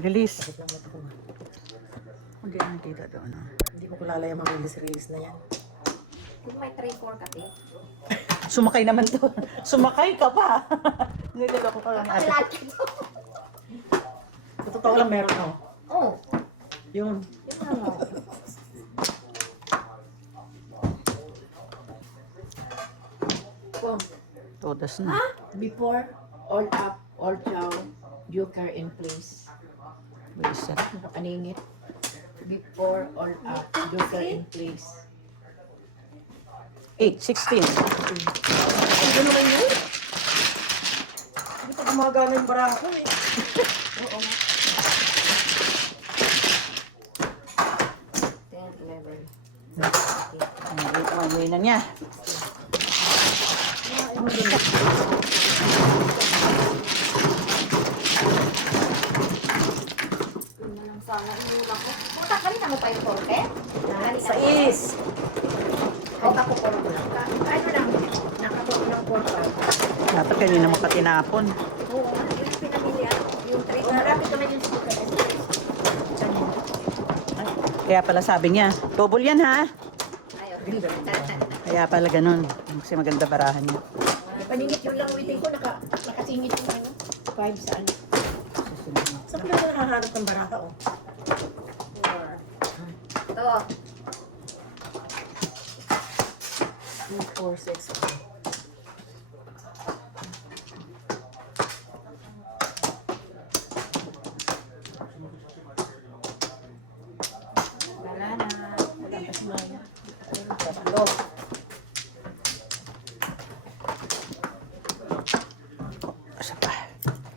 Release. Bakit lang ito ko nga. Hindi na nakita doon. Hindi ko kilala yung mga release na yan. Kung may 3-4 kasi. Sumakay naman to. Sumakay ka pa. Niloloko ka lang ate. Kakilala ito. Sa totoo lang meron ako. Oo. Yun. Yun lang mo. Oh, Todas na. before, all up, all chow, joker in place. Reset. Nakapaningit. Before, all up, joker in place. 8:16. Ano naman yun? Hindi pa gumagana yung bara ko eh. Oo. 10, 11. One way na niya. Yun na lang sana inula ko. Puta, kanina mo pa yung korte? Sa is. O, kapupuro ko lang. Ano lang, nakatuto ng portal. Dapat kanina mo pa tinapon. Oo, yung pinamilya. Yung 3 Marami ka na yung joker in place. Diyan yun. Kaya pala sabi niya, double yan ha. Ayaw. Kaya pala ganun. Kasi maganda barahan niya. Paningit yung lang ulitin ko, nakasingit yung ano, 5 sa ano. Sa pala na nakahanap ng baraka oh. 4. Ito. 2, 4, 6. Wala na. Wala pa si Maya. Tatlo. Asa pa?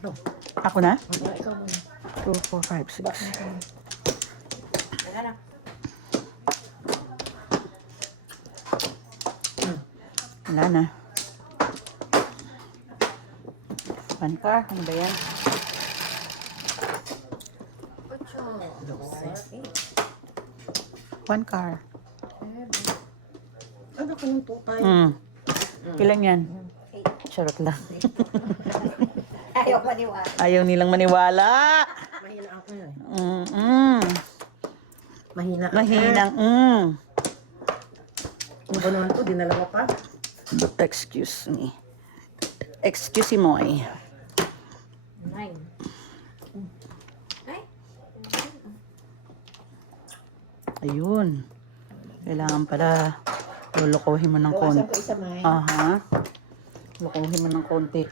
No. Ako na? Wala, ikaw muna. 2, 4, 5, 6. Wala na. Wala na. One car. Ano ba yan? 8. One car. Ano ka nung tutay? Ilan yan? Charot lang. Ayaw maniwala. Ayaw nilang maniwala. Mahina ako yun. Mahina ako. Mahinang Ano ba naman ito? Dinala mo pa? Excuse me. Excuse mo eh. 9. Ay. Ayun. Kailangan pala lulukuhin mo ng Bawasan konti. ko isa, May. Aha. Lulukuhin mo ng konti.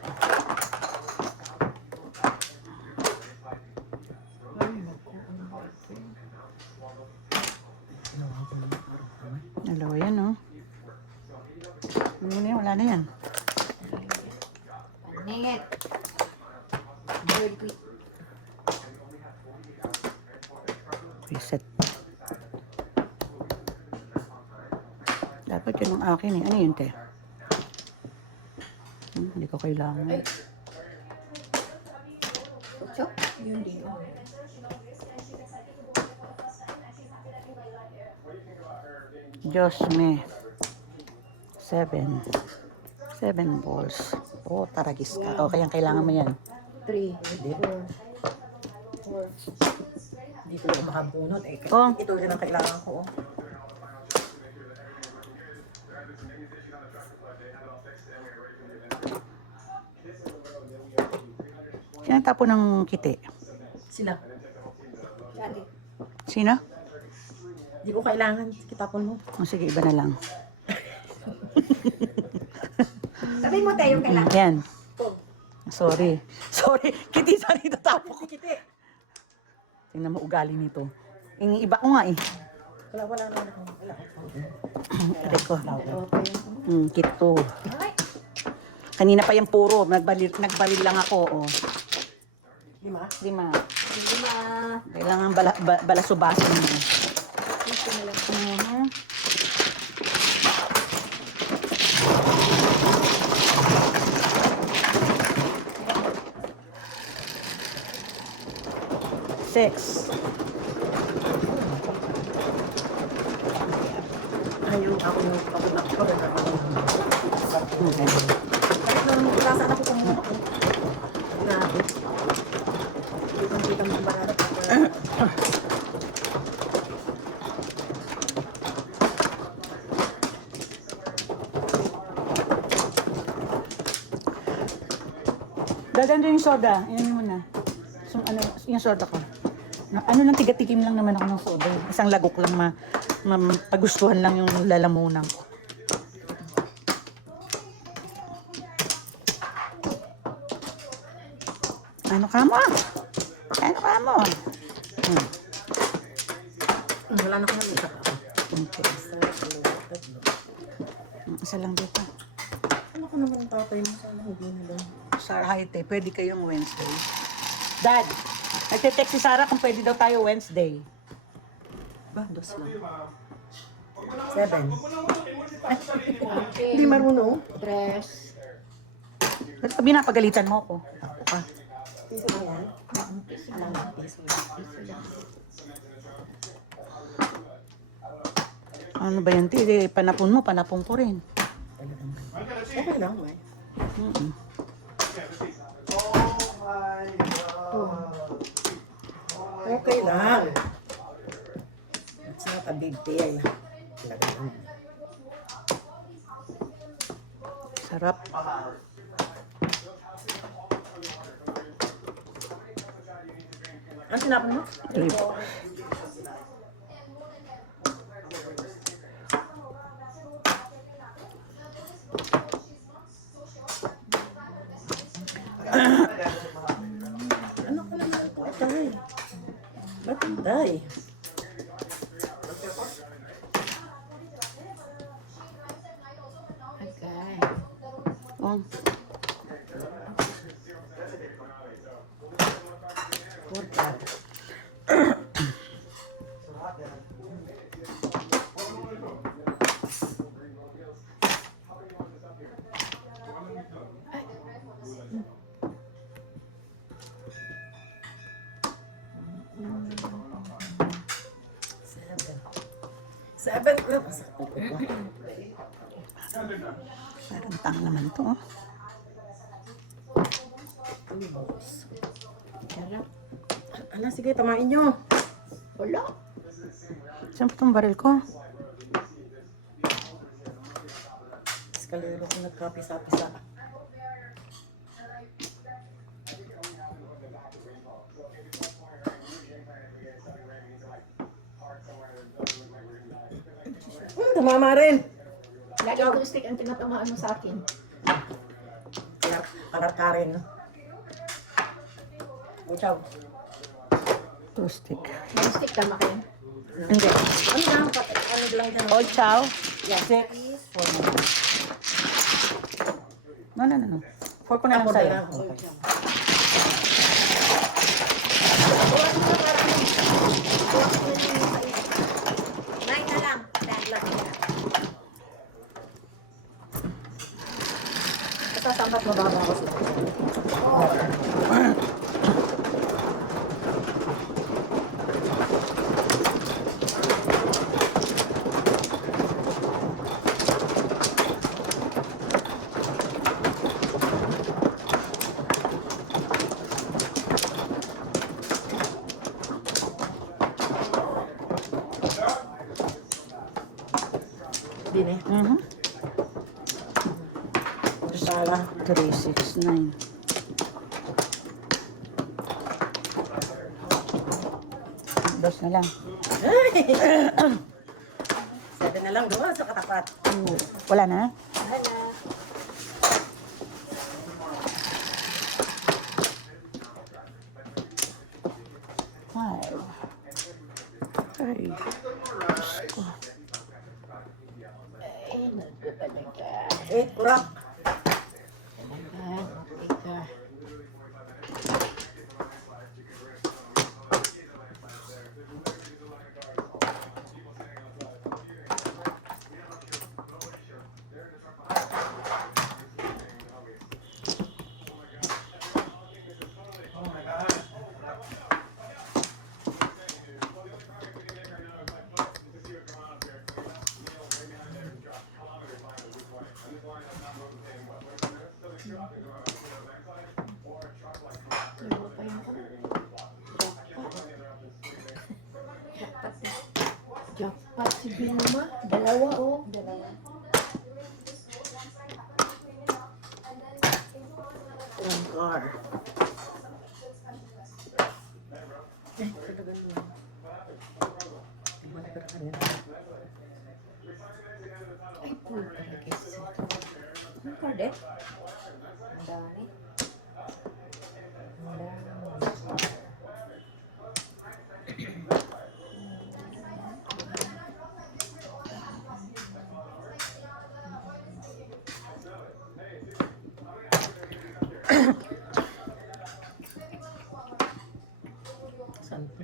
Dalawa yan, oh. Ano na yan? Wala na yan. Paningit. Bird quick. Reset. Dapat yun ang akin eh. Ano yun, te? Hindi ko kailangan. Ay. 8. Yun din. Oh. Diyos me. 7. 7 balls. Oh, taragis ka. Okay, ang kailangan mo yan. 3, 4, 4. Dito ako makabunot eh. Oh. Ito rin ang kailangan ko. Oh. Sinatapo ng kiti. Sila. Dali. Sino? Di ko kailangan. Kitapon mo. Oh, sige, iba na lang. Sabihin mo tayo yung kailangan. Yan. Sorry. Sorry. Kiti, sorry. Tatapo ko. Kiti. Tingnan mo ugali nito. Yung iba ko nga eh. Wala naman ako. Wala ako. Aray ko. Kito. Ay. Kanina pa yung puro. Nagbalil lang ako. Oh. 5. 5. 5. Kailangan balasubasin mo. Ito na lang. Six. Ayaw ako yung pag-unak ko. Okay. Kahit naman wala sana ako kung grabe. Kitang-kita mo Dadan din yung soda. Yan mo na. So, ano, yung soda ko. Ano lang, tiga-tikim lang naman ako ng soda. Isang lagok lang pagustuhan lang yung lalamunan ko. Ano ka mo? Ano ka mo? Wala na ko na isa. Okay. Isa lang dito. Ano ko naman tatay mo? Sana hindi na lang. Sarah Haite, pwede kayong Wednesday. Dad, nagte-text si Sarah kung pwede daw tayo Wednesday. Ba, 2 lang. 7. Okay. Hindi marunong. Dress. Ba't ka binapagalitan mo ako? Ako ka. Piso na yan. Piso lang. Ano ba yan, Tili? Panapon mo, panapon ko rin. Okay lang, may. Okay lang. It's not a big deal. Sarap. Ano sinabi mo? Trip. Ano ka naman ito? Atay. Ba't atay? Okay. Oh. Portal. Seven. Parang tang naman to. Oh. Sarap. Ano, sige, tamain nyo. Wala. Saan pa itong baril ko? Eskalero ko nagkapisa-pisa. Tumama rin. Lagi yung stick ang tinatamaan mo sa akin. Kaya, pararka rin. Uchaw. Two stick. May stick tama kayo. Hindi. Ano lang, ano lang dyan? Old chow. Yeah. 6. 4 na lang. No. 4 ko na lang Ako sa'yo. na. Nine na lang. 10 lang. Kasasambat mababa ako sa Din eh. Sala. 3, 6, 9. Dos na lang. 7 na lang doon sa katapat. Wala na? Five. Ay. Diyos ko. Ay, nagpapalaga. 8, kurak. Ika. Dalawa pa yun ka. Jackpot si Vilma. Dalawa oh. Dalawa. Char. Katagal mo. Ay, puta na kasi. Ano card eh? Ang dami. Saan to?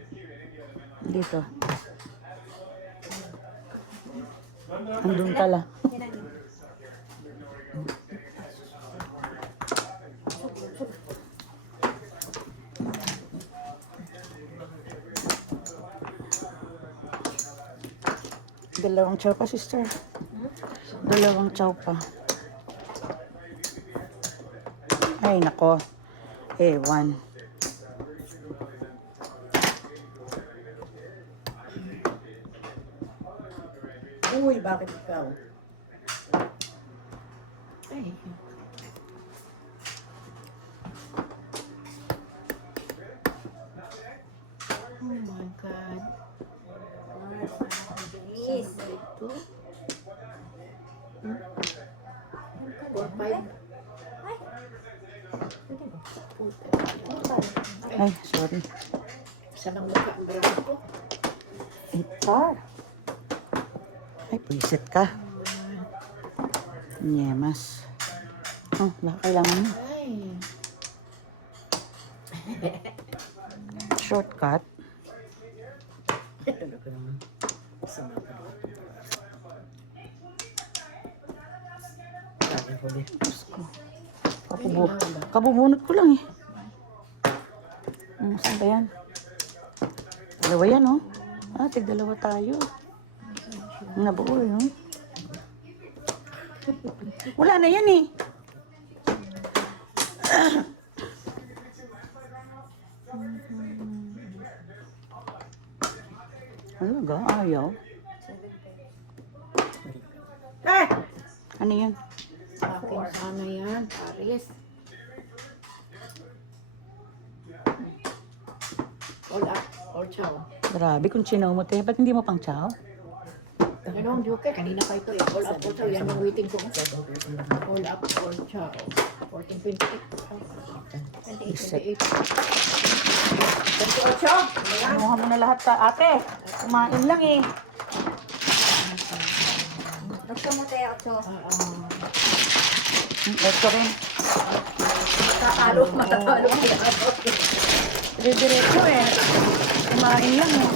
Dito. Andun pala. Dalawang chow pa, sister. Dalawang chow pa. Ay, nako. One. Uy, bakit ikaw? Ay. Oh my God. Bilis. Ito. 4-5. Ay, sorry. Saan ang mukha ang braso ko? Ito. Ay, pwisit ka. Nyemas. Oh, baka kailangan mo. Ay. Shortcut. Talaga naman. Sama ka naman. Sabi ko din. Diyos ko. Kabubunot ko lang eh. Saan ba yan? Dalawa yan, oh. Tig-dalawa tayo. Nabuo, yun. Wala na yan eh. Ano ga? Ayaw. Ah! Ano yan? Akin sana yan. Paris. All up. All chow. Grabe, kung chinaw mo tayo, ba't hindi mo pang chow? Ano ang joke? Kanina pa ito eh. All up, all chow. Yan ang waiting ko. All up, all chow. 14, 28. 28, 28. 28. Kinuha mo na lahat ka, ate. Kumain lang eh. Gusto mo tayo, Acho? Ito rin. Matatalo. Diretso eh. Kumain lang eh.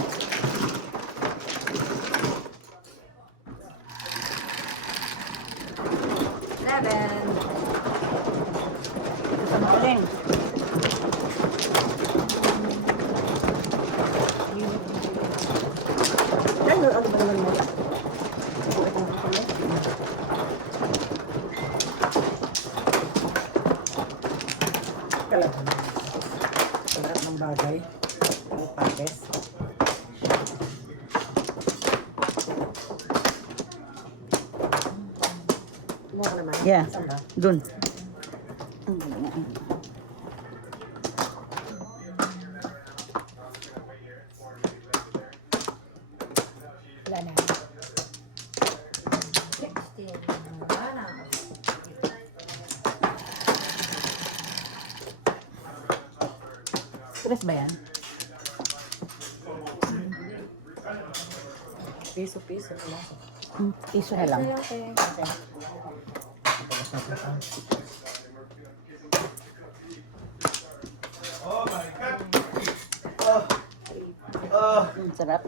Sa maling. Ano ba naman mo? Talaga. Lahat ng bagay. Ang pares. Mo ka naman? Yeah. Saan ba? Dun. Wala na. 16. Wala na. Stress ba yan? Piso-piso. Wala. Iso na lang. Okay. Sarap.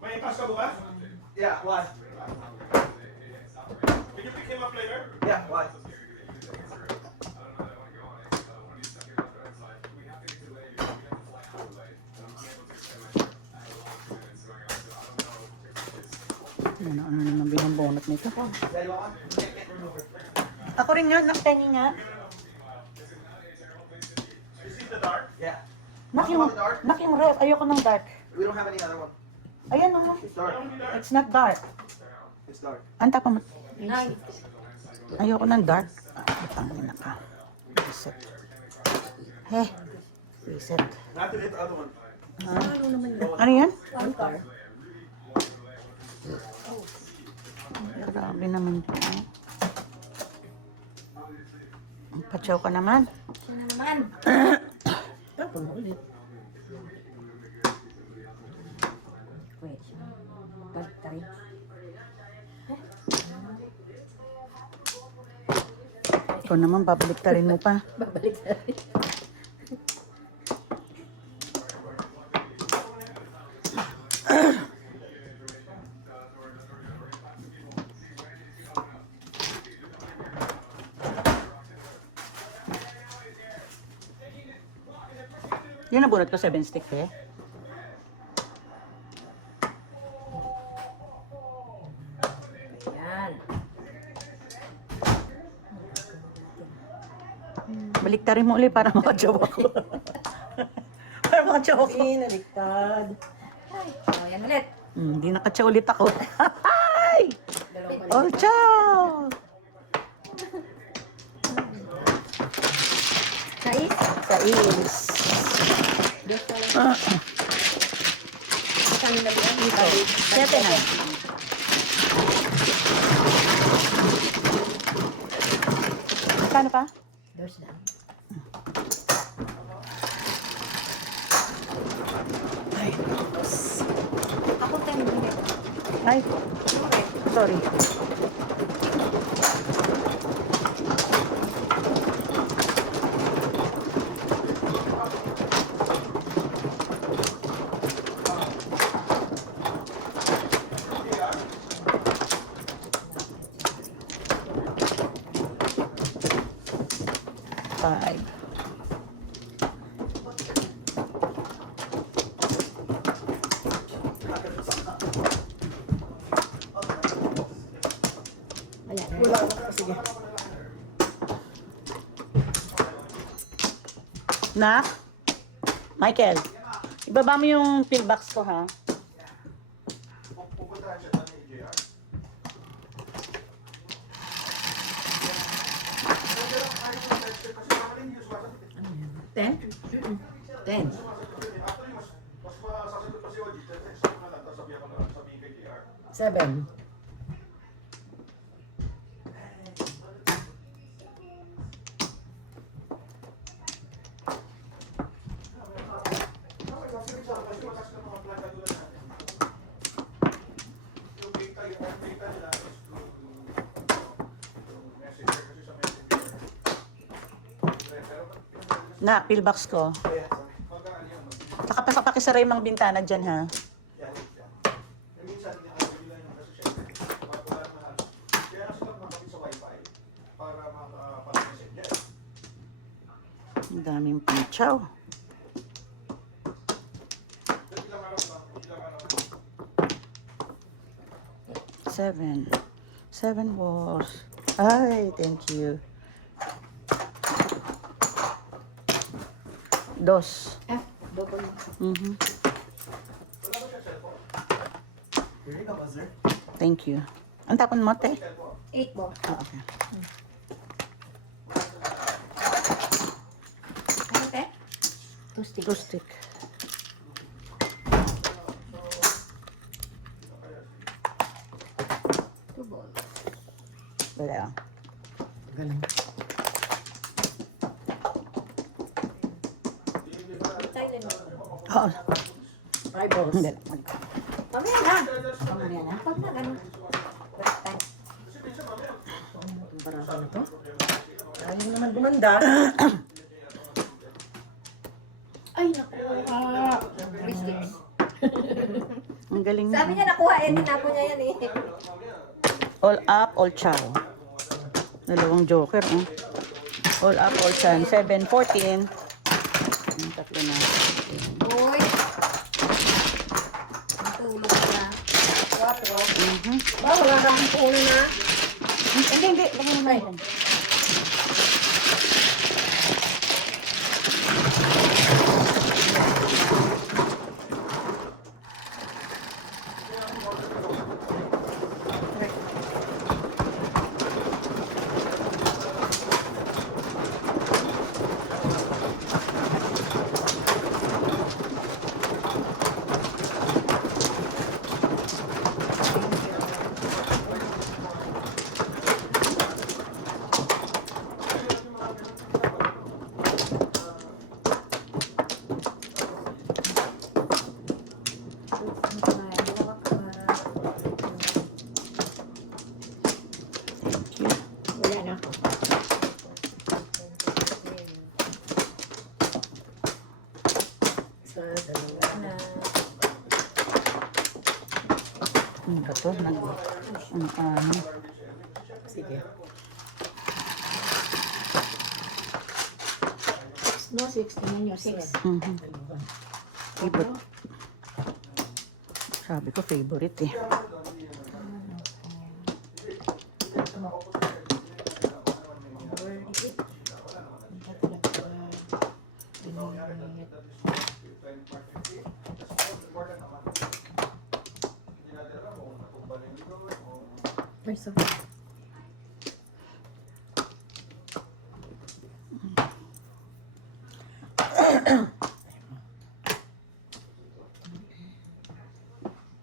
May pass ka bukas? Yeah, why? Can you pick him up later? Yeah, why? Ano naman binabonot nito? Ako rin nga, nakatengi nga. You see the dark? Yeah. Nak yung ref. Ayoko ng dark. We don't have any other one. Ayan o. It's dark. It's not dark. It's dark. Anta pa mo. Ay, Ayoko ng dark. Tangina ka. Reset. Heh. Reset. Not to hit the other one. Ano yan? counter. Grabe naman ito. Pachaw ka naman. Sino naman? Wait. Battery. Ikaw naman, babalik ta rin mo pa. Babalik na rin. Yan nabunot ko 7 stick eh. Yan. Balik ta rin mo ulit para makajaw ako. Para makajaw ako. Naliktad. Ay, oh, yan ulit. Hindi nakachaw ulit ako. Ay! Dalawang Oh, ciao! Sais? Sais. Saan na ba yan? Ito. 7 na. Kano pa? Doors na. Ako 10 minutes. Ay, sorry. Five. Wala na. Wala na. Sige. Na? Michael, ibaba mo yung pillbox ko ha. Pupuntahan siya doon ni JR. Ten? 10. Actually, mas masasagot pa si OG. Text ko na lang, tapos sabihin kay JR. 7. Yung data, yung own data nila is through messenger kasi sa messenger. Na, pillbox ko. Kaya, magkaan yun. Saka pa pakisara yung mga bintana dyan ha. Yan. Eh, minsan, hindi nakabili lang yung kasi syempre, wala naman halos. Kaya kasi lang makapit sa wifi para makapag-messenger. Ang daming pinchaw. Ilang araw lang, ilang araw. 7. 7 balls. Ay, thank you. 2. Double. Mhm. Really ka, buzzer? Thank you. Ang tapon mo, te? 8 mo. Ah, okay. Ano, te? 2 sticks. 2 stick. Two balls. Wala. Galing. Silent mo. Oo. 5 balls. Hindi. Mamaya na. Mamaya na. Pag na, ganun. First time. Ang baraha na to. Ayaw naman gumanda. Ay, nakuha. 3 sticks. Ang galing na. Sabi niya nakuha yan. Tinapo niya yan eh. All up, all chow. Dalawang joker, oh. All up, all chan. 7, 14. Yung tatlo na. Boy. Natulog na. 4. Mhm. Ba, wala kang puno na. Hindi. Lagyan mo na yan. Wala na. Isa, dalawa na. Ano ba to? Ano? Sige. No, 16 yun, 6. Mhm. Favorite. Sabi ko favorite eh. Ay, so.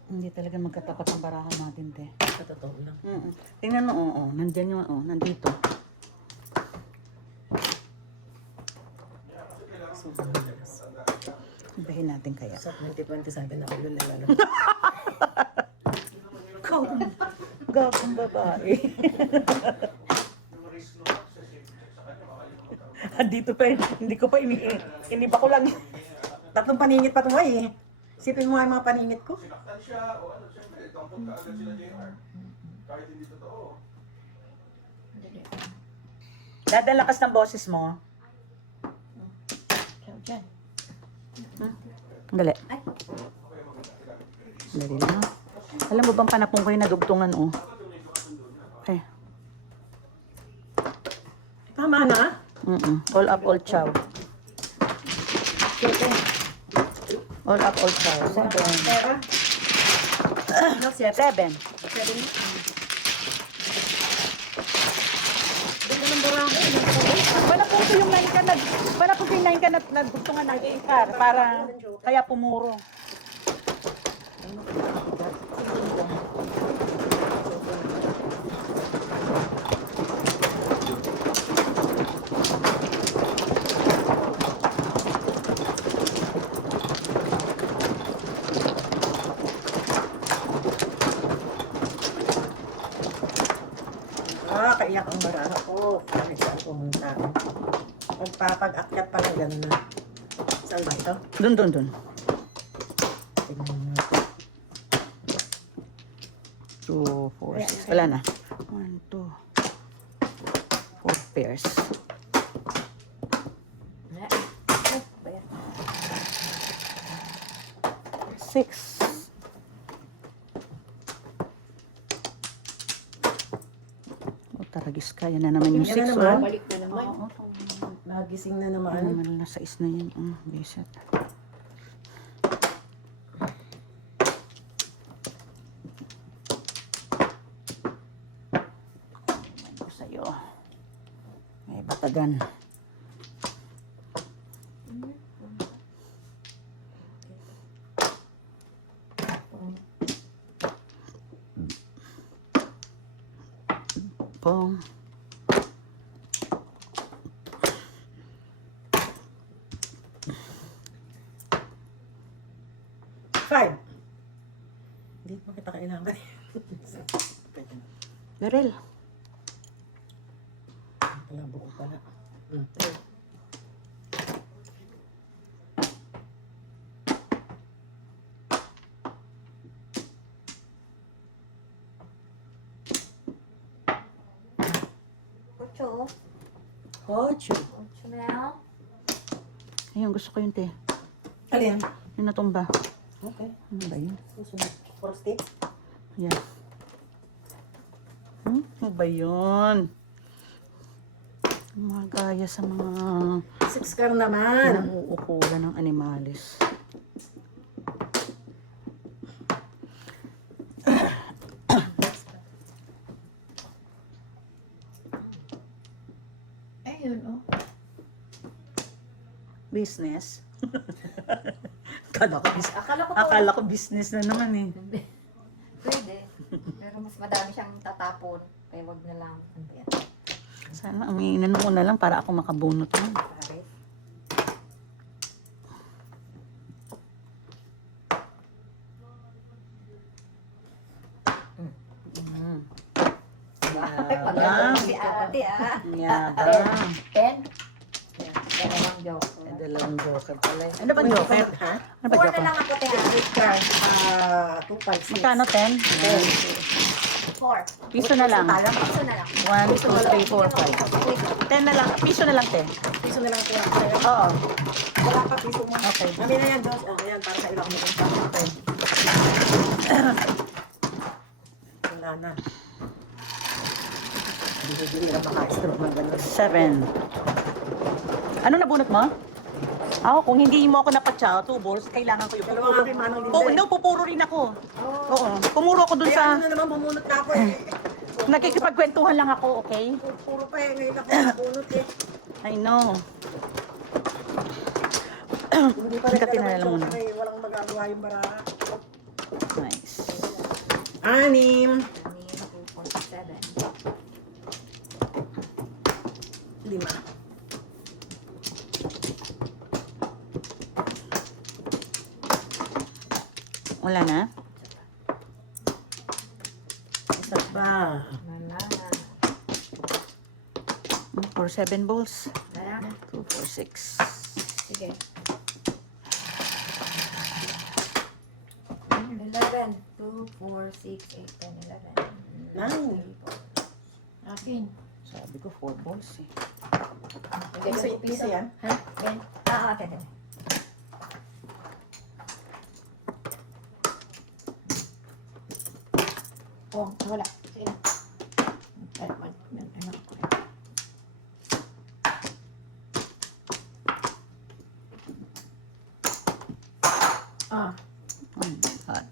Hindi talaga magkatapat ang barahan natin, te. Sa totoo lang. Tingnan mo, oo. Nandyan yung, nandito. Ibahin natin kaya. Sa 2027 na ulo na lalo. Gagong babae. Dito pa yun. Hindi ko pa iniba ko lang. Tatlong paningit pa ito eh. Sipin mo nga yung mga paningit ko. Sinaktan siya o ano, siyempre, tampon ka agad sila JR. Kahit hindi totoo. Dadalakas ng boses mo. Diyan. Dali. Dali lang. Alam mo bang panapong ko yung nadugtungan, oh? Eh. Tama na. All up, all chow. All up, all chow. 7. Pera. No, 7. 7. Ganda ng barangay. Panapong ko yung 9 ka panapong ko yung 9 ka nadugtungan ng AR para kaya pumuro. Kaiyak ang baraha ko. Kahit saan pumunta. Magpapag-akyat pala gano'n na. Saan ba ito? Dun. Tingnan mo. 2, 4, 6. Wala na. 1, 2, 4 pairs. Six. Taragis ka. Yan na naman yung 6. Yan na naman. Balik na naman. Nagising na Ano naman. naman na 6 na yun. Bisit. Ano sa'yo? May batagan. Pong. Five. Hindi ko kita kailangan. Darel. Wala buo pala. Ocho. Ocho. Ocho na. Ayun, gusto ko yun, te. Alin? Yung natumba. Okay. Ano ba yun? Susunod. Four stick. Yan. Ano ba yun? Mga gaya sa mga 6 car naman. pinag-uukulan ng animalis. Ayun, oh. Business. Akala ko, Akala ko to. akala ko business na naman eh. Hindi. Pwede. Pero mas madami siyang tatapon. Kaya wag na lang. Ano ba yan? Sana ang inano ko na lang para ako makabunot lang. Pare. Mm. Ay, pagkakang si ate ah. Yabang. 10? Dalawang joke. Dalawang joker pala. Ano ba joker? Ha? Ano ba 4 na joker? lang ako, te. 8 car. 2, 5, 6. Magkano 10? 4. Piso na lang. Talang piso na lang. 1, 2, 3, 4, 5. 10 na lang. Piso na lang, 10. Piso na lang ito. Oo. Wala pa piso mo. Okay. Kami na yan, Diyos. Oh, ayan, para sa ilang mo. Okay. Wala na. Hindi na maka-stroke ng gano'n. 7. Ano nabunot mo? Ako, kung hindi mo ako napatsaw, 2 balls, kailangan ko yung Dalawang aking manong din. no, pupuro rin ako. Oo. Pumuro ako dun Kaya sa... ano na naman, bumunot na ako eh. Nakikipagkwentuhan lang ako, okay? Puro pa eh, ngayon ako nabunot eh. I know. Hindi pa rin Ikatin na naman lang muna. joker eh. Walang magagawa yung baraka. Nice. 6. Ani, 247. 5. Wala na? Isa pa. Wala na. 4, 7 balls. Kaya, 2, 4, 6. sige. 11. 2, 4, 6, 8, 10, 11. Nine. Akin. Sabi ko 4 balls eh. Piso yan? Ha? Yan. Okay. Oh, wala. Sige na. Ano? Ah, Oh my God.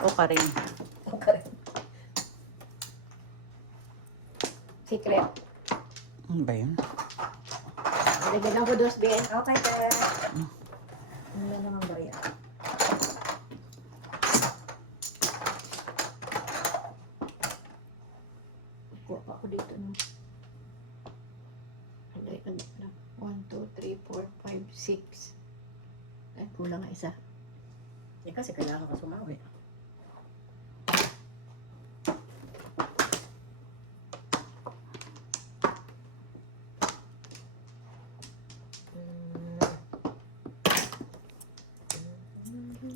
O ka rin. secret. Ano ba yun? Lagyan ako 2 Ben. Okay, te. Ano naman ba yan? Kuha pa ako dito no. 1, 2, 3, 4, 5, 6. Ay, kulang nga isa. Eh kasi kailangan ka sumawi.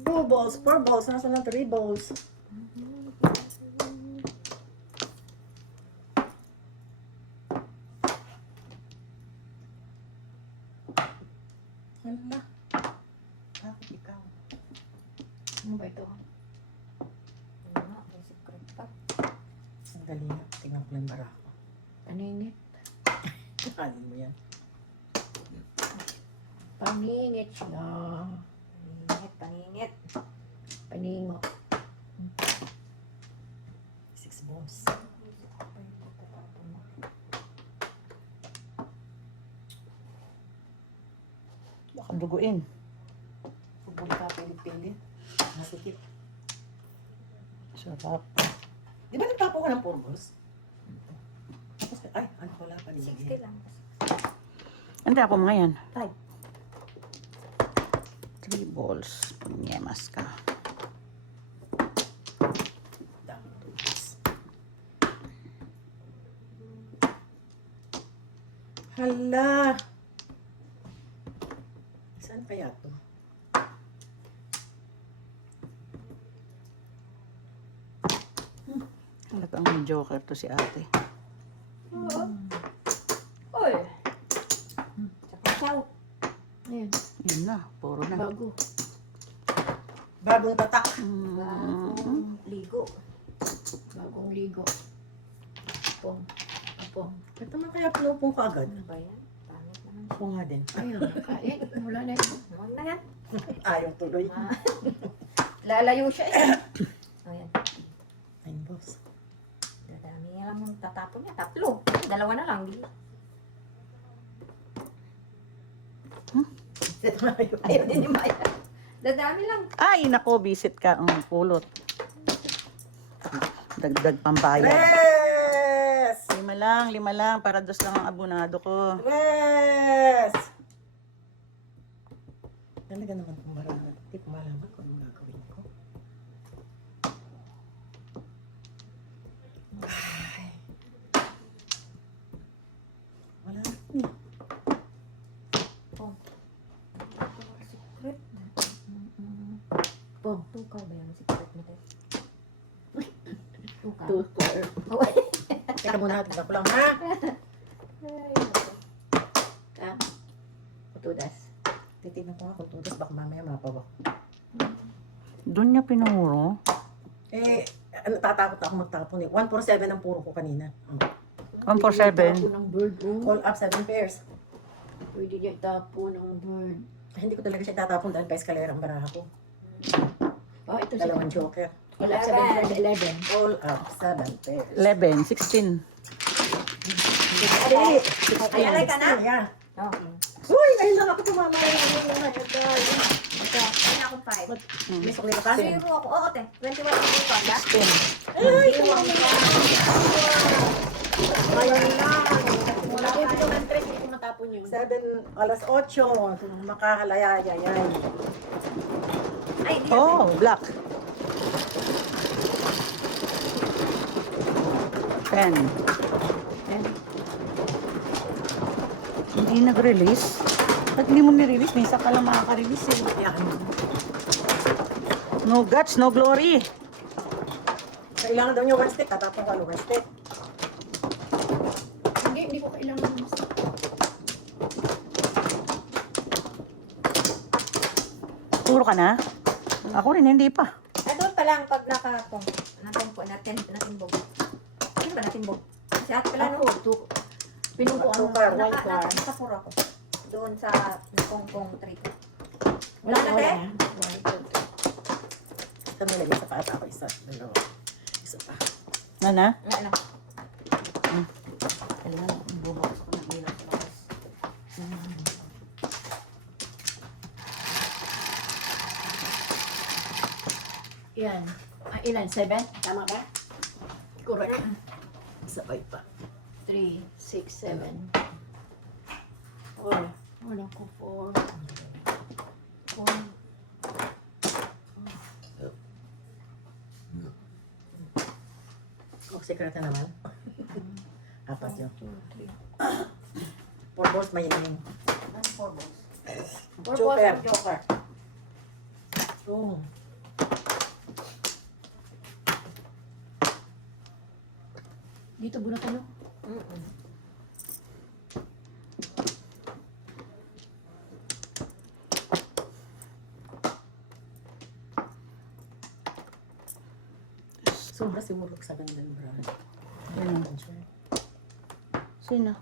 Two balls, 4 balls, nasa na 3 balls. Hala. Bakit ikaw? Ano ba ito? Ano? May secret pa. Ang galing na. Tingnan ko lang bara ako. Paningit. Kanin mo yan. Paningit siya. Paningit. Paningo. 6 balls. Baka duguin. Pupuli ka, pilit-pilit. Masikip. Sarap. Di ba nagtapo ka ng 4 balls? Tapos, ay, ano wala pa din. 60 lang. Ano tapo mo ngayon? 5. 3 balls. Panyemas ka. Dami 2 balls. Hala! Saan kaya to? Talagang may joker to si ate. Uy! Tsaka siyaw. Ayan, Yun na. Puro na. bago. Bagong tatak. Mm. Ligo. Bagong ligo. Apong. Apong. Ba't naman kaya pinupong ka agad? Ano ba yan? Pangit naman. Ako nga din. Ayun, kain. Wala na yun. Huwag na yan. Ayaw tuloy. Ah. Lalayo siya eh. O yan. Ayun, boss. Dadami nga lang yung tatapon niya. Tatlo. Dalawa na lang. Ayaw din yung Maya. Dadami lang. Ay, nako, visit ka. Pulot. Dagdag pambayad. Yes! Lima lang. Para dos lang ang abonado ko. Yes! Talaga naman kung marami. Hindi ko malaman kung ano gagawin ko. Ay. Wala na. Oh. Secret. Pong. Tukaw ba yung secret mo tayo? Tukaw. Tutor. Oh. Teka muna, tignan ko lang ha. Ah. Kutudas. Titignan ko nga kung tutos, baka mamaya mapawak. Doon niya pinuro. Eh, tatakot ako magtapon eh. 147 ang puro ko kanina. 147. Tapo ng bird. Oh. All up 7 pairs. Pwede niya tapo ng bird. Hindi ko talaga siya tatapon dahil pa eskalera ang baraha ko. Oh, ito Dalawang joker. Wala, 7 pairs, 11. All up 7 pairs. 11, 16. Ay, Ay, ka na? Yeah. Oh. Uy, ngayon lang ako tumamaya ng mga guys. Ay, ako 5. May sukli ka pa? Zero ako. Oo, te. 21 ako ito. Ba? 10. Ay, tumama na. Ngayon lang. Wala ko yung pinag-3, hindi ko matapon yun. alas 8. Makahalayaya yan. Ay, di Oh, black. 10. Hindi nag-release. Pag hindi mo ni-release, may isa ka lang makaka-release eh. Yan. No guts, no glory. Kailangan daw niya one stick. Tatapon ka one stick. Hindi ko kailangan. Puro ka na? Ako rin, hindi pa. Ah, doon pa lang pag nakatong. Natimbog. Ano ba natimbog? Sa at pala no? Ako, pinupo ang Tukar. white bar. Nakapuro ako. Doon sa Kongkong 3. Wala na, Wala wala na, na. White. Ito nilagay sa pata ko. Isa. Dalawa. Isa pa. Nana? Ano? Kailangan, bubok ko na bilang sa labas. Yan. Ilan? 7? Tama ba? Correct. Sabay pa. 3, 6, 7. Oh. Wala ko 4. 4. Oh, secret na naman. Apat yun. 2, 3. 4 balls may inim. 4 balls. 4 Joker. balls of joker. Oh. Dito muna tayo. Sobra siguro sa ganda ng brand. Sino?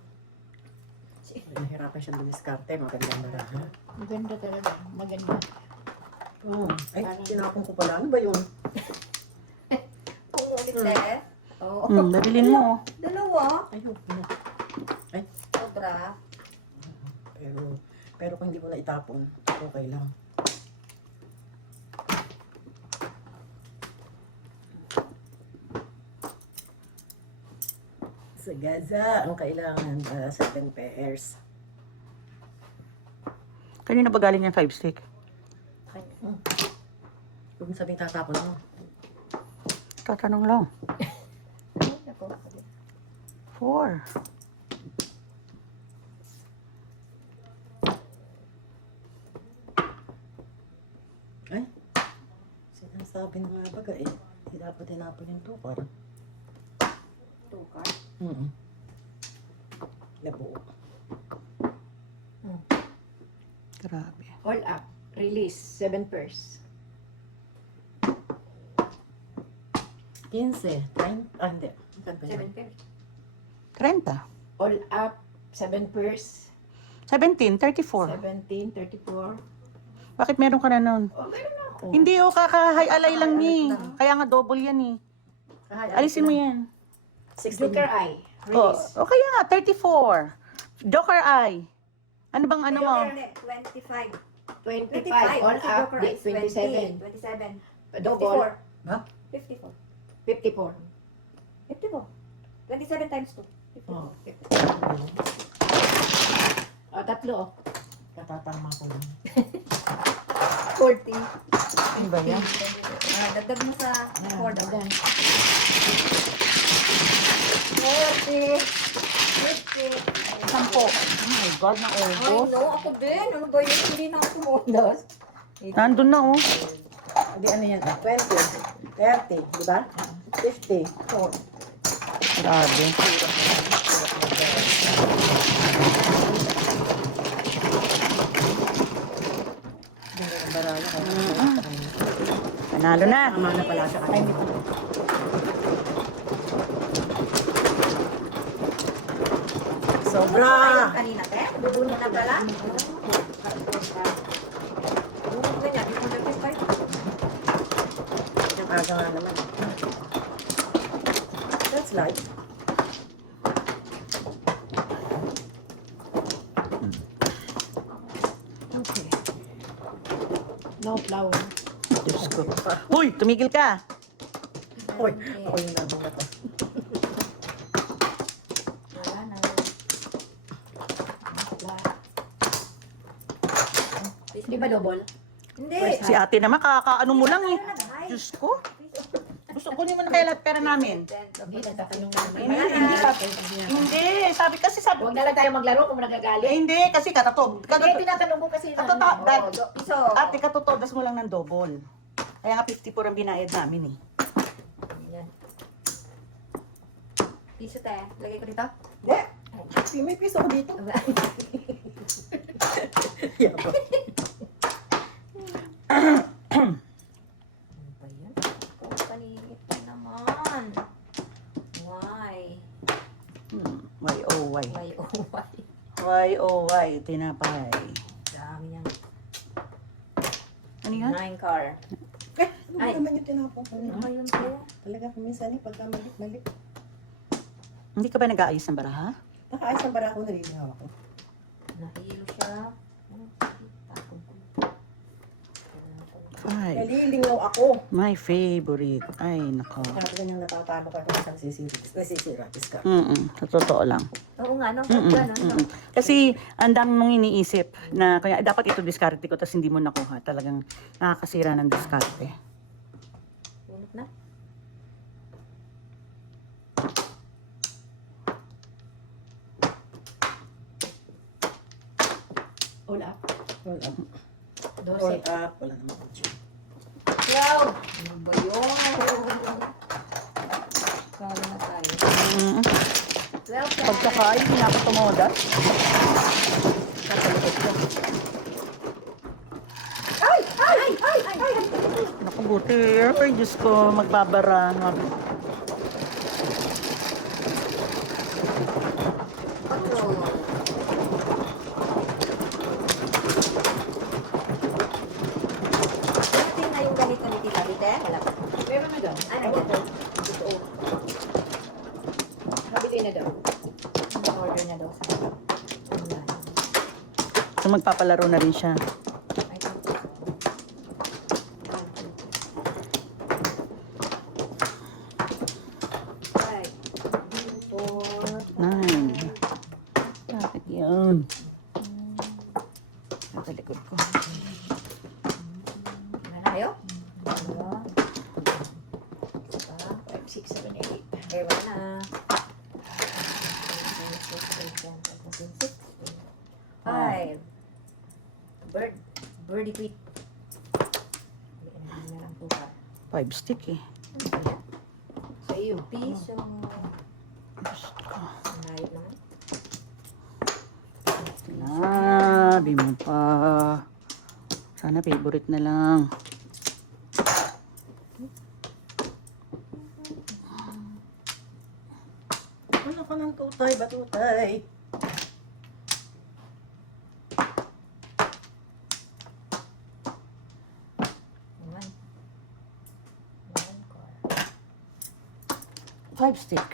Nahirapan siya dumiskarte. Magandang baraha. Maganda talaga. Maganda. Oh. Ay, tinapon ko pala. Ano ba yun? Kung ulit eh. Oo. Nabilin mo. Dalawa. Ayoko na. Sobra. Pero kung hindi mo na itapon, okay lang. Sa Gaza, ang kailangan 7 pairs. Kanina ba galing yung 5 stick? Huwag mo sabihin tatapon mo. Tatanong lang. Ay, ako. 4. Ay, sinasabi na nga baga eh. Hindi dapat tinapon yung tukar. Tukar. Nabuo. Grabe. All up. Release. 7 pairs. 15, 30, hindi. 7 pairs. 30. All up, 7 pairs, 17, 34. 17, 34. Bakit meron ka na nun? Oh, meron na ako. Hindi oh, kaka-high-alay lang ni. Kaya nga double yan eh. Alisin mo yan. Joker eye. Oh, Release. kaya nga, 34. Joker eye. Ano bang ano mo? 25. 25. All up, Joker is 27. 27. Double, 54. 54. 54. 27 times 2. Oh, 54. Oh, tatlo. Katatama ko lang. 40. Ano ba yan? Dagdag mo sa 4 daw. Ayan. 40. 50. 10. Oh my God, Ay, naubos. no, ako din. Ano ba yun? Hindi na ako tumundas. Nandun na oh. Hindi, ano yan? 20, 30, di ba? 50. Grabe. Barala ka. Panalo na. Tama na pala siya. Ay, hindi pa. Sobra! Ayun kanina, te. Bubuno na pala. Bubuno na niya. 255. Yung aga nga naman. That's light. Okay. No flour. Diyos ko. Uy, tumigil ka. Uy, ako yung nabunga to. Wala na. Di ba double? Hindi. Si ate naman, kakaano mo lang eh. Ay, Diyos ko. Gusto ko naman na kaya lahat pera namin. Hindi, nagtatanong namin. Hindi, hindi. Sabi kasi sabi. Huwag na lang tayo maglaro kung nagagalit. Hindi, kasi katato. Hindi, tinatanong ko kasi. Piso. Ate, katotodas mo lang ng double. Kaya nga 54 ang binayad namin eh. Yan. Piso, te. Lagay ko dito. Hindi, may piso ko dito. Yabo. Ano ba yan? Oh, paningit pa naman. Why? Why, oh, why. Why, oh, why? Why, oh, why. Tinapay. Dami yan. Ano yan? 9 car. Ano ba naman yung tinapong ko? Ano yun po? Talaga, kuminsan eh, pagka malik-malik. Hindi ka ba nag-aayos ng baraha? Nakaayos ang bara ko, nalilihaw ako. Nahilo siya. Ano? Tapon ko. 5. Nalilingaw ako. My favorite. Ay, nako. Kaya ganyan natatalo ka kung isang nasisirapis ka. Sa totoo lang. Oo nga, no? Mm-mm, Ganun, no? mm-mm. Kasi ang dami mong iniisip na kaya dapat ito diskarte ko tapos hindi mo nakuha. Talagang nakakasira ng diskarte. Bunot na. All up. All up. 12. All up. Wala naman ko dyan. Cloud! Ano ba yun? Kala na tayo. 12 Pagkakain, hindi na ako tumodas. Naku, buti. Ay, Diyos ko, magbabara. Dating na yung ganito ni Tita Bite? Wala pa. Meron na daw. Ano ba ito? Habili na daw. Order na daw sa online. So, magpapalaro na rin siya. Ay, tapos. Five. Four. 9. Bakit yun? Nasa likod ko. Ano na kayo? Dalawa. 5, 6, 7, 8. Ewan na. 5. Bird. Birdie feet. Hindi na lang po ka. 5 stick eh. Sa iyo. Piso. Ang layo naman. Sinabi mo pa. Sana favorite na lang. Wala ka ng tutay, batutay. One. 5 stick.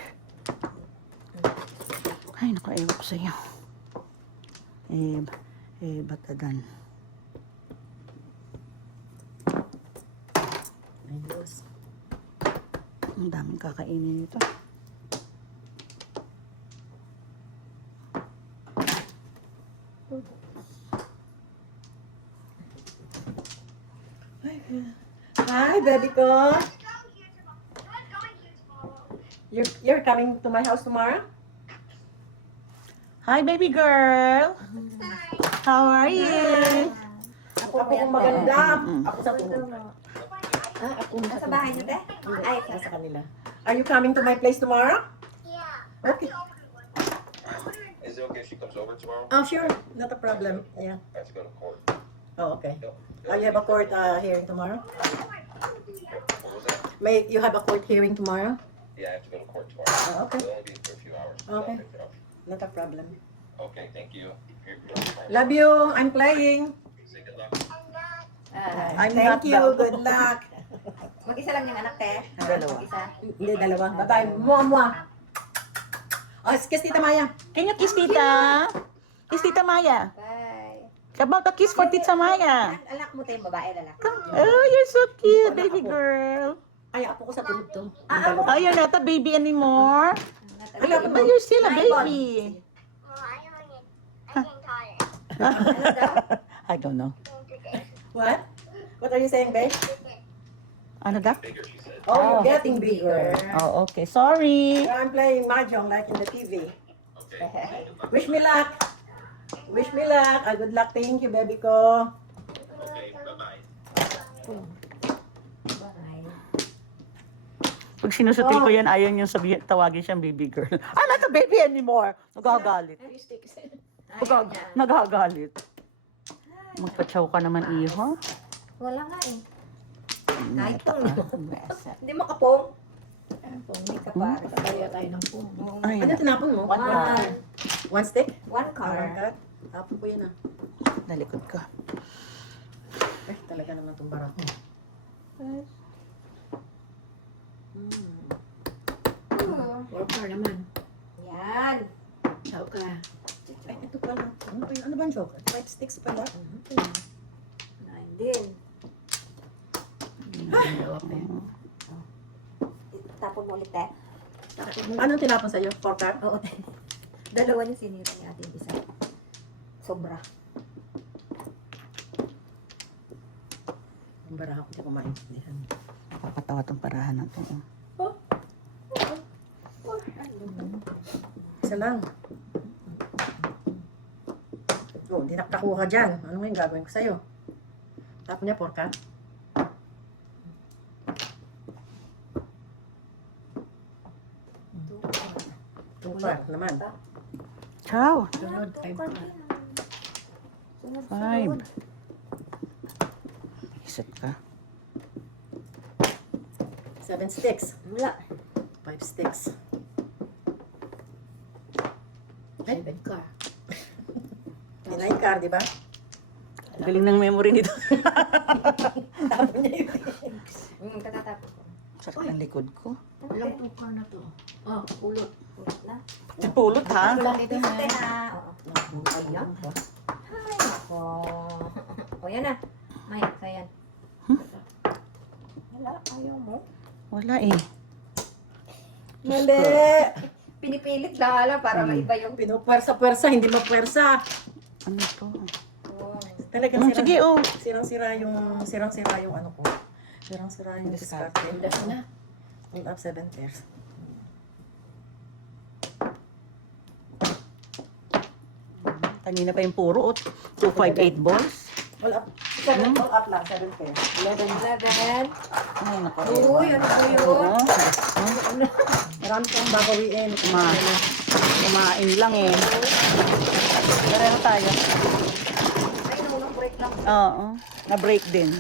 Ay, naku, ewan ko sa'yo. Batadan. Ayos. Ang daming kakainin nito. Hi, baby ko. You're coming to my house tomorrow? Hi, baby girl! How are you? Ako kung maganda. Ako sa Ako na Nasa bahay niyo, te? Ay, Sa kanila. Are you coming to my place tomorrow? Yeah. Okay. Is it okay if she comes over tomorrow? Oh, sure. Not a problem. Yeah. I have to go to court. Oh, okay. You have a court hearing tomorrow? What was that? You have a court hearing tomorrow? Yeah, I have to go to court tomorrow. Oh, okay. It'll only be for a few hours. Okay. I'll pick it up. Not a problem. Okay, thank you. Love you. I'm playing. Say good luck. Thank you. Good luck. mag-isa lang yung anak, te? Dalawa. Mag-isa. Hindi, dalawa. Bye-bye. Mua. Oh, kiss Tita Maya. Can you kiss Tita? Kiss Tita Maya. Bye. About a kiss for Tita Maya. Anak mo, te, babae, lalaki. Oh, you're so cute, baby girl. Ay, apo ko sa tulog to. Oh, you're not a baby anymore. Hello, But you're still a baby. I don't know. What? What are you saying, babe? Ano da? Bigger, she said. Oh, you're getting bigger. Oh, okay. Sorry. I'm playing mahjong like in the TV. Okay. Wish me luck. Wish me luck. Good luck. Thank you, baby ko. Okay, bye-bye. Bye. Pag sinusutil ko yan, ayaw niyong sabihin, tawagin siyang baby girl. I'm not a baby anymore. Nagagalit. Nagagalit. Magpatsaw ka naman, iho. Wala nga eh. Kahit pong. Mesa. Hindi mo kapong. Hindi ka pa. Kaya tayo ng phone. Ay, Ano tinapon mo? One stick? One car. Cut? Tapon ko yun ah. nalikod ka. Talaga naman itong barako. Or car naman. Yan. Ciao ka. Ay, ito pala. Ano ba yun? Ano ba yung joke? 5 sticks pala. Nine din. Tapon mo ulit, te. Anong tinapon sa'yo? 4 cut? Oo, te. Dalawa yung sinira ni ate isa. Sobra. Ang barako, hindi ko maintindihan. Napapatawa tong parahan natin. Isa lang. Oh, di nakakuha dyan. Ano nga yung gagawin ko sa'yo? Tapon niya, 4 cut? Tupar naman. Ciao. Sunod, 5 car. Five. Isip ka. 7 sticks. Wala. 5 sticks. 7 car. 9 car, di ba? Galing ng memory nito. Tapon niya yun. Katatapos ko. Sakit ang likod ko. Ilang 2 car na to? Oh, ulot. Ulit na. Pulot ha? Wala ito Ito na. na. Oo. Ayan. Ay, ako. O, yan na. May, sayan. Wala, ayaw mo. Wala eh. Mali! Pinipilit lang para maiba yung... Pinupwersa-pwersa, hindi mapwersa. Ano to? Oh. Talagang Sige, oh. sirang-sira yung ano ko. Sirang-sira yung discarte. Das na. Hold up 7 pairs. Kanina pa yung puro. 258 balls. Hold up. 7, hold up lang, 7 pairs. 11. Ay, naku. Uy, ano po yun? Oo. Marami kong babawiin. Kumain lang eh. Pareho tayo. Ay, nung break lang. Oo. Na-break din.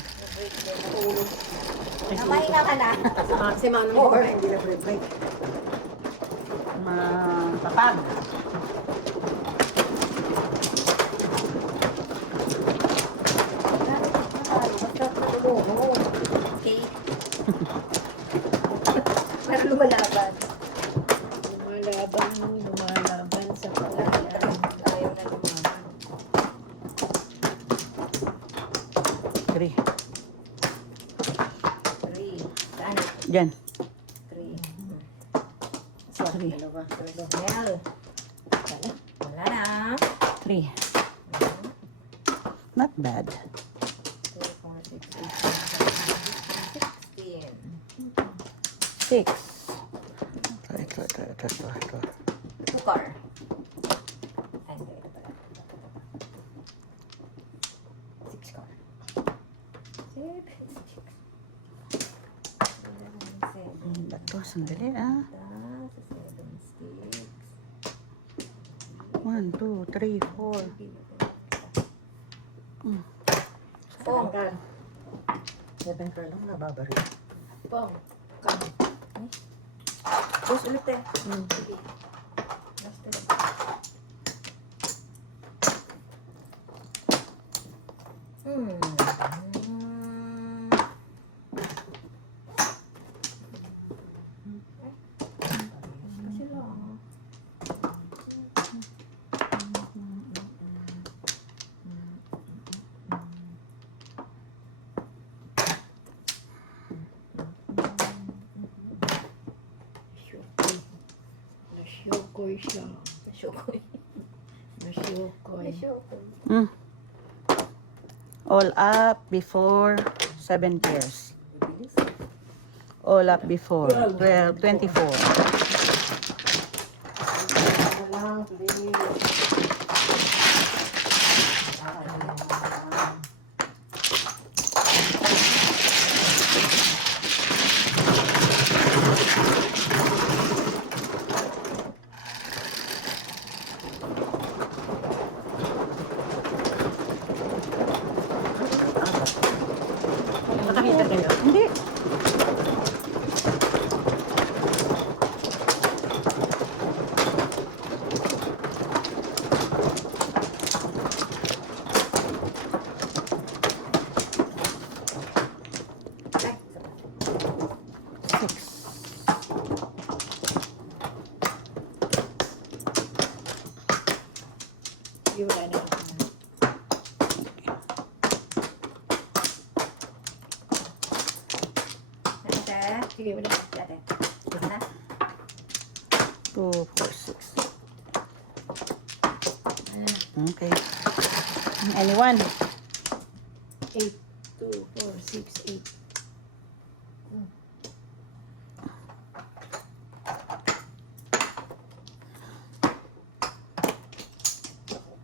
Namahinga ka na. Si Manong Moore, hindi na break. Matapag. Okay. Para lumalaban. Lumalaban sa palayan. Ayaw na lumaban. 3. 3. Saan? Diyan. 3. Sorry. Dalawa. Mel. Wala na. 3. Not bad. 2, 4, 6, 8, 6. 16. Ito. Tukar. Ay, hindi. Ito pala. 6 car. 6. Ito, sandali ah. 7 sticks. 1, 2, 3, 4. Pong. Kan. 7 ka lang nababaril. Pong. Boss ulit eh. Sige. Last ulit. Kasi lang. Nasyokoy siya. Syokoy. Nasyokoy. Mm. All up before 7 pairs. All up before 12, 24. lang, please. Nakakita kayo? Hindi. Yun na. Sige, wala. Dati. Ito na. 2, 4, 6. Okay. Anyone? 8, 2, 4, 6, 8.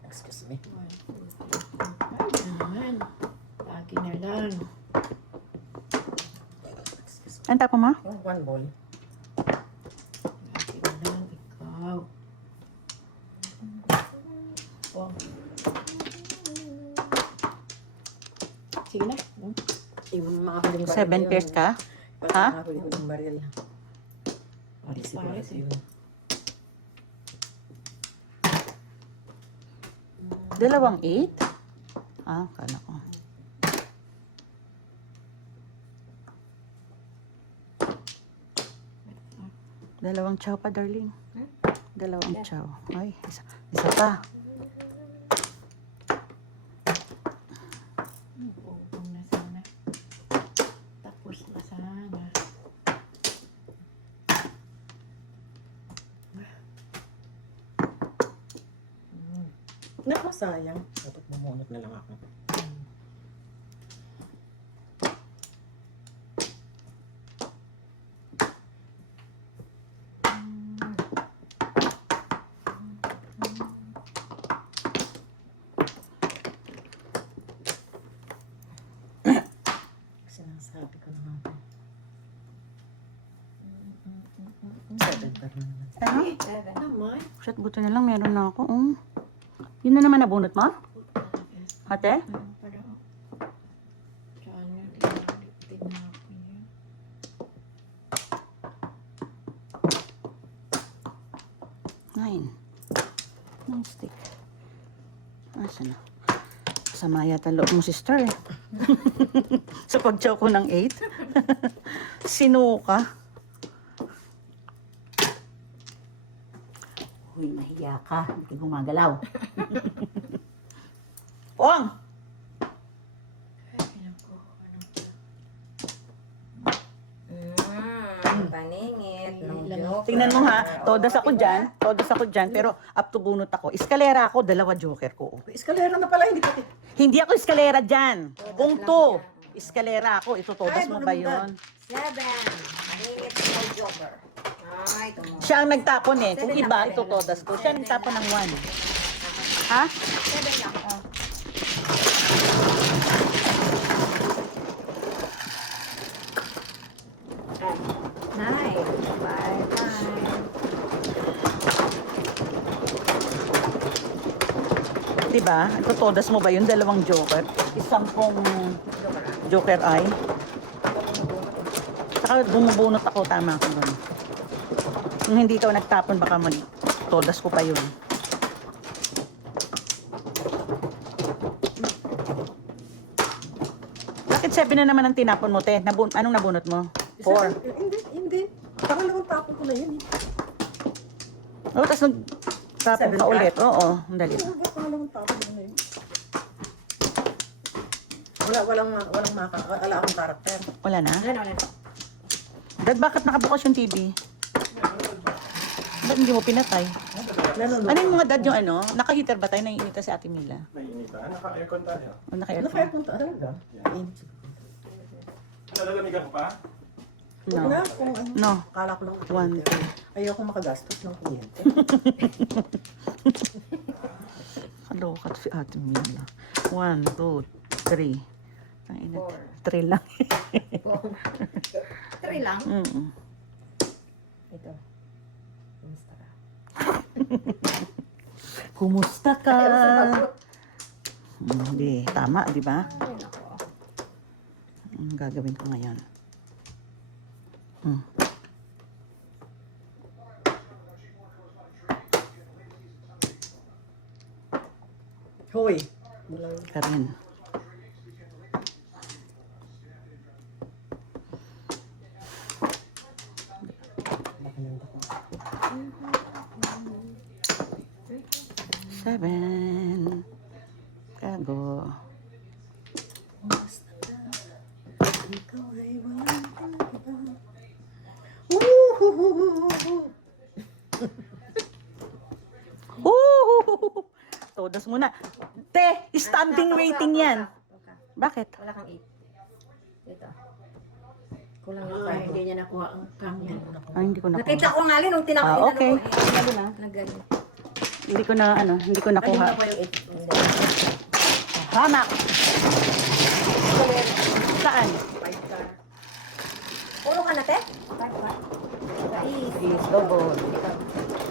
Excuse me. 1, 2, 3, 4, 5 naman. Lagi na lang. Excuse me. Ang tapo mo? Oh, one ball. Lagi na lang ikaw. Oh. Sige na. Yung mga huling baril 7 yun. pairs ka? Parang Ha? mga huling baril. Pares Sigurado eh. yun. Dalawang 8? Ah, kala ko. Dalawang chow pa, darling. Dalawang chow. Ay, isa pa. Uubong na sana. Tapos na sana. Naku, sayang. Dapat bumunot na lang ako. Sinasabi ko na nga. 7 pa rin naman. Ano? Naman. Shit, buti na lang meron na ako. Yun na naman nabunot mo? Ate? Ano pala? Sana tinapin. 9. 9 stick. Asa na? Sama yata ang loob mo, sister. Sa pag-chow ko ng 8. Sinuka. Uy, mahiya ka. Hindi ka gumagalaw. Pong! Paningit. Nung Ilan joker. Tingnan mo ha, todas ako dyan, pero up to bunot ako. Eskalera ako, dalawa joker ko. Eskalera na pala, hindi pati. Hindi ako eskalera dyan. Punkto. Eskalera ako, ito todas Ay, mo ba bulubugan. yun? 7. Paningit ng joker. Ay, tumo. Siya ang nagtapon eh. Kung Seven iba, lang, ito seven todas lang. ko. Siya ang nagtapon ng 1. Ha? 7 lang. Oh. Nine. Five, nine. Diba? Ito todas mo ba yun? Dalawang joker. Isang pong joker eye. Saka bumubunot ako, tama ako doon. Kung hindi ikaw nagtapon, baka mali. Todas ko pa yun. Bakit 7 na naman ang tinapon mo, te? Anong nabunot mo? 4. Hindi. Pangalawang tapon ko na yun eh. Oh, tapos nagtapon Seven ka ka? ulit. Oo, ang dali. Pangalawang tapon ko na yun. Wala akong karakter. Wala na? Wala. Dad, bakit nakabukas yung TV? Ba't hindi mo pinatay? Nanonood. Ano yung mga dad yung ano? Naka-heater ba tayo? Naiinita si Ate Mila? Mainita. Naka-aircon tayo. O Ano naka-aircon? kaya punta talaga? Nalagamigan ko pa? Huwag No. na, kung ano. No. Kala ko lang. One, Ayoko makagastos ng kuryente. Kalokat si Ate Mila. 1, 2, 3. Ang ina. 3 lang. 3 lang. Mm. Ito. Kumusta ka? Kumusta ka? Hindi. Tama, di ba? Ay, nako. Ang gagawin ko ngayon. Hoy. Karin. Seven. Kago. Ikaw ay walang iba. Woohoo! Todas muna. Te, standing waiting yan. Bakit? Wala kang 8. Dito. Kulang yung Ay, 5. hindi niya nakuha ang kanya. Ay, hindi ko na. Nakita ko nga rin nung tinakita Ah, okay. Lalo na. Nagano. Hindi ko na, hindi ko nakuha. Kanina pa yung 8. Hamak! Saan? 5 star. Puro ka na, te? 5 ba? Nice. Please, double.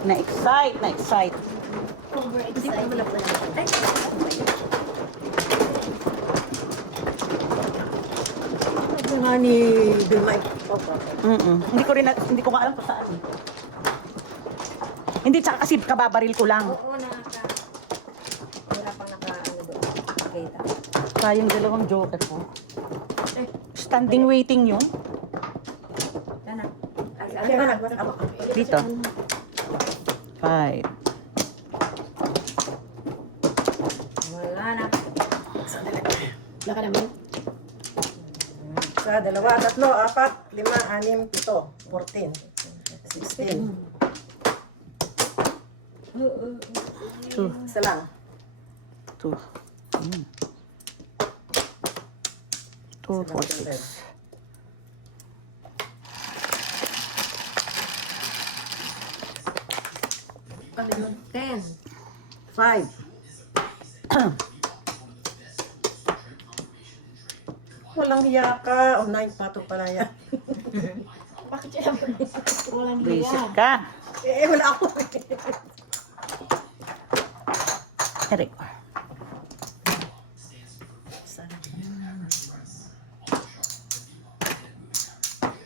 Na-excite, na-excite. Overexcited. Ay, Ito nga ni Vilma. Hindi ko nga alam kung saan. Hindi, tsaka kasi kababaril ko lang. oo, nakaka... Wala pang naka-ano doon. Nakakita. Sayang dalawang joker ko. Standing waiting yun. Sana. Kaya nga, nagmasama ka. Dito. 5. Wala na. Wala ka naman. Sa 2, 3, 4, 5, 6, 7, 14, 16. 2. Isa lang. 2. 2, 4, 6. Ano yun? 10. 5. Walang hiya ka. O, 9 patong pala yan. Bakit siya walang Visit hiya? ka. Wala ako. Eric.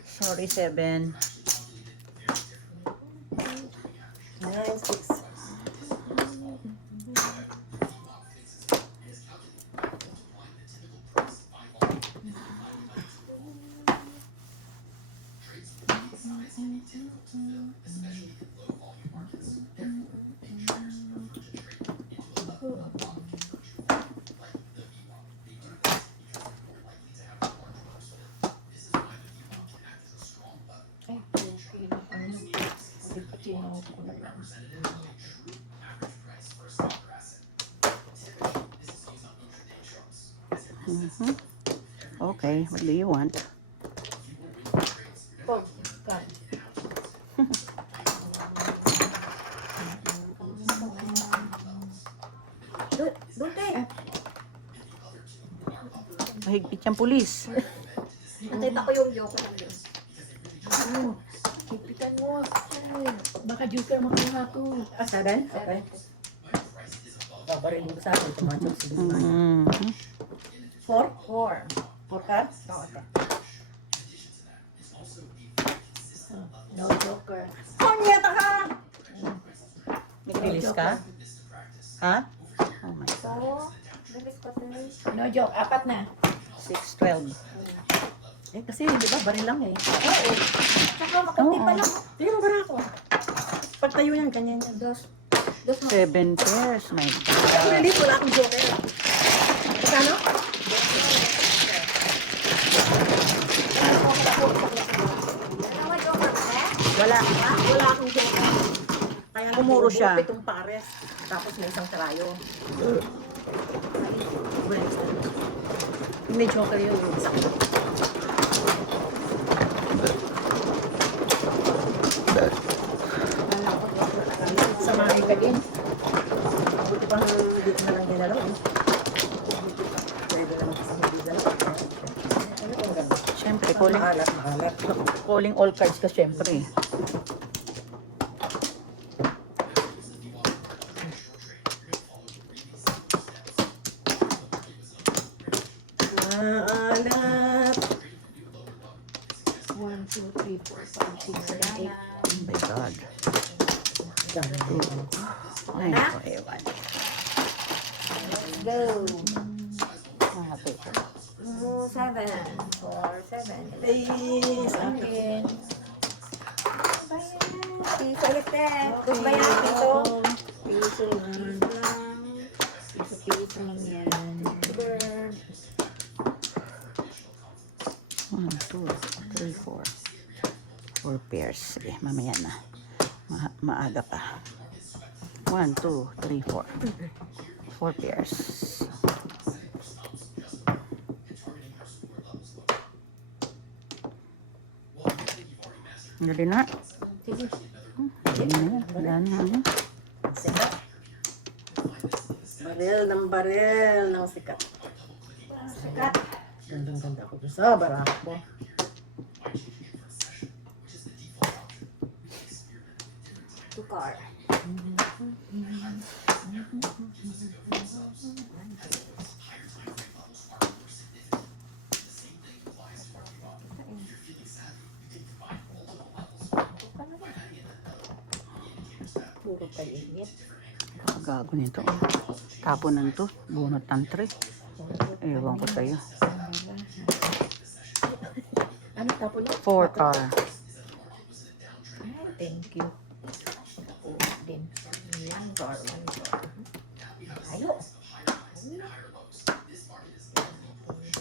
Sorry, 7. 9, 6, Ay, okay na. Ano? Cappuccino ko na lang. Mhm. Okay, what do you want? Pog. Kan. Doon tayo. Mahigpit yung pulis. Nakita ko yung joke lang yun. Ano? Hipitan mo. Ay, baka joker makuha ko. Ah, 7? Okay. Babarilin ko sa akin. Tumachok si Guzman. Mhm. 4? 4. 4 cards? Oo, ito. No joker. Konyeta ka! Nagpilis ka? Ha? Oh my God. So, bilis ko tayo. No joke. 4 na. 6-12. Eh, kasi di ba baril lang eh. Oo. Tsaka makunti pa lang. Tingnan mo bara ako. Pagtayo yan, ganyan yan. Dos 7 pairs, my God. Ako release, wala akong joker. Magkano? Ano joker ba eh? Wala. Wala akong joker. Kaya Pumuro siya. Pitong pares. Tapos may isang trayo. May joker yun. Yung isa. Samahin ka din. Buti pa dito na lang ginalaw. Pwede naman kasi hindi dalaw. Ano kung gano'n? Siyempre, Maalat, maalat. calling all cards ka siyempre. Maalat. 1, 2, 3, 4, 5, 6, 7, 8. Oh my God. Dami. Ay, ako, ewan. Go. Ah, paper. 7. 4, 7. Ay, sa akin. Akin. Piso ulit eh. Gusto ba yan? Piso? Piso lang. Piso lang yan. 1, 2, 3, 4. 4 pairs. Sige, mamaya na. Maaga pa. 1, 2, 3, 4. 4 pairs. Dali na. Sige. Dali na. Wala na. Sikat. Baril ng sikat. Sikat. Gandang-ganda ako doon sa barak mo. Tukar. Puro paligid. Gago nito. Tapunan to. Bunot ng 3. Ewan ko sa'yo. Ano tapo na? 4 car. Ay, thank you. Din. One bar. Ayo.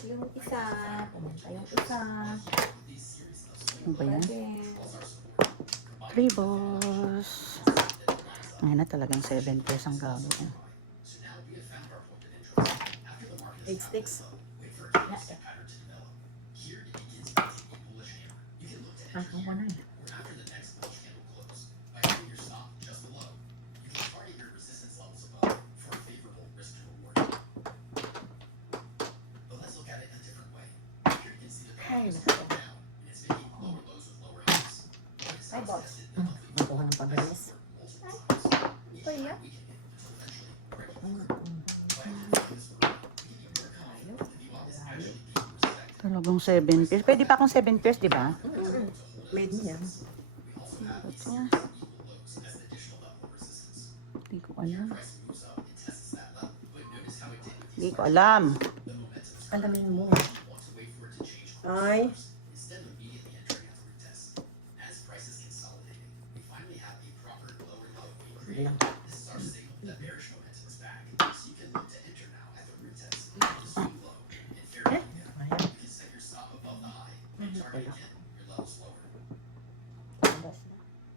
Yung isa. Pumunta yung isa. Ano ba yan? Pwede. 3 balls. Ngayon na talagang 7 pairs ang gago. 8 sticks. Ah, ako na. Ay, Ay, boss. Nakuha ng pagalis. Ito yan. Talagang 7 pairs. Pwede pa akong 7 pairs, di ba? Made mo yan. Ito. Hindi ko alam. Hindi ko alam. Alamin mo. Ay. lang.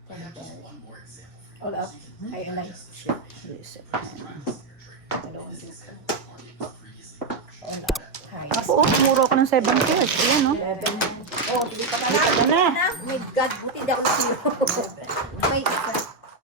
Ayan. All up. Higher line. Reset. Dalawang duke. All up. High. Ako, muro ako ng 7 pairs. Ayan, no? 11. Oh, hindi pa na. Dito na. Oh my God, buti di ako nasiro. May